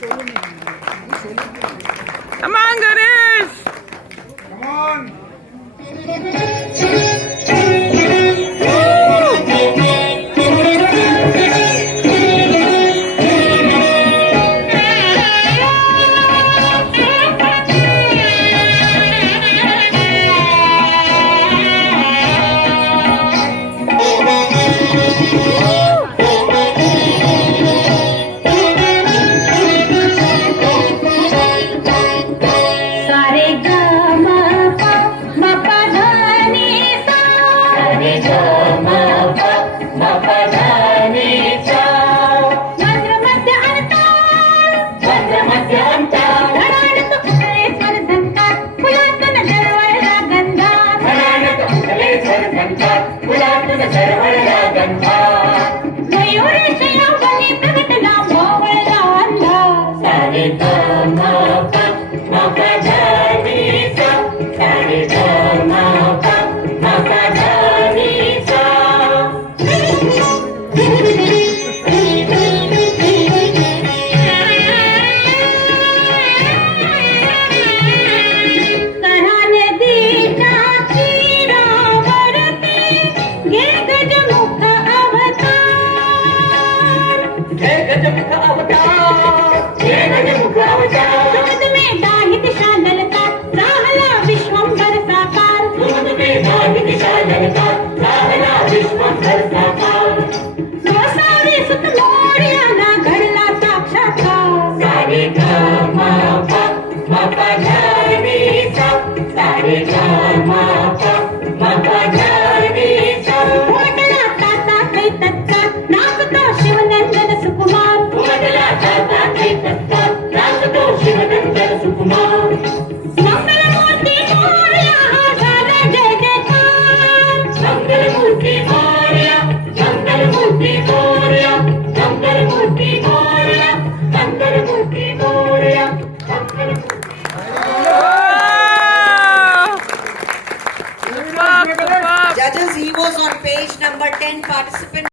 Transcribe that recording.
Come on, Ganesh! Come on! सारे ग म प म प ध नि सा सारे ग म प म प ध नि सा चंद्र मध्य अंतर धडाडत उठले स्वर झंकार फुलातून दरवळला गंधा धडाडत उठले स्वर झंकार फुलातून दरवळला गंधा मयुरेच्या यौवनी प्रगटला मोवळला अंधा सारे ग म प म प ध नि सा सारे ग म प म प ध नि सा करा नदीच्या तीरावरती घे गजमुख अवतार घे गजमुख अवतार घे गजमुख अवतार सुखद में दाहित शाललता राहला विश्वंभर साकार सुखद में दाहित शाललता राहला विश्वंभर साकार गोसावी सुत मोरयाला घडला साक्षात्कार सारे ग म प म प ध नि सा सारे ग म प म प ध नि सा मोठला ताता कैतत्का नाचतो शिवनंदन सुकुमार मोठला ताता कैतत्का नाचतो शिवनंदन सुकुमार मंगलमूर्ती मोरया झाला जय जयकार Mangalmurti Morya Mangalmurti Morya Mangalmurti Morya Mangalmurti Morya Mangalmurti Superb! Judges, he was on page number 10, participant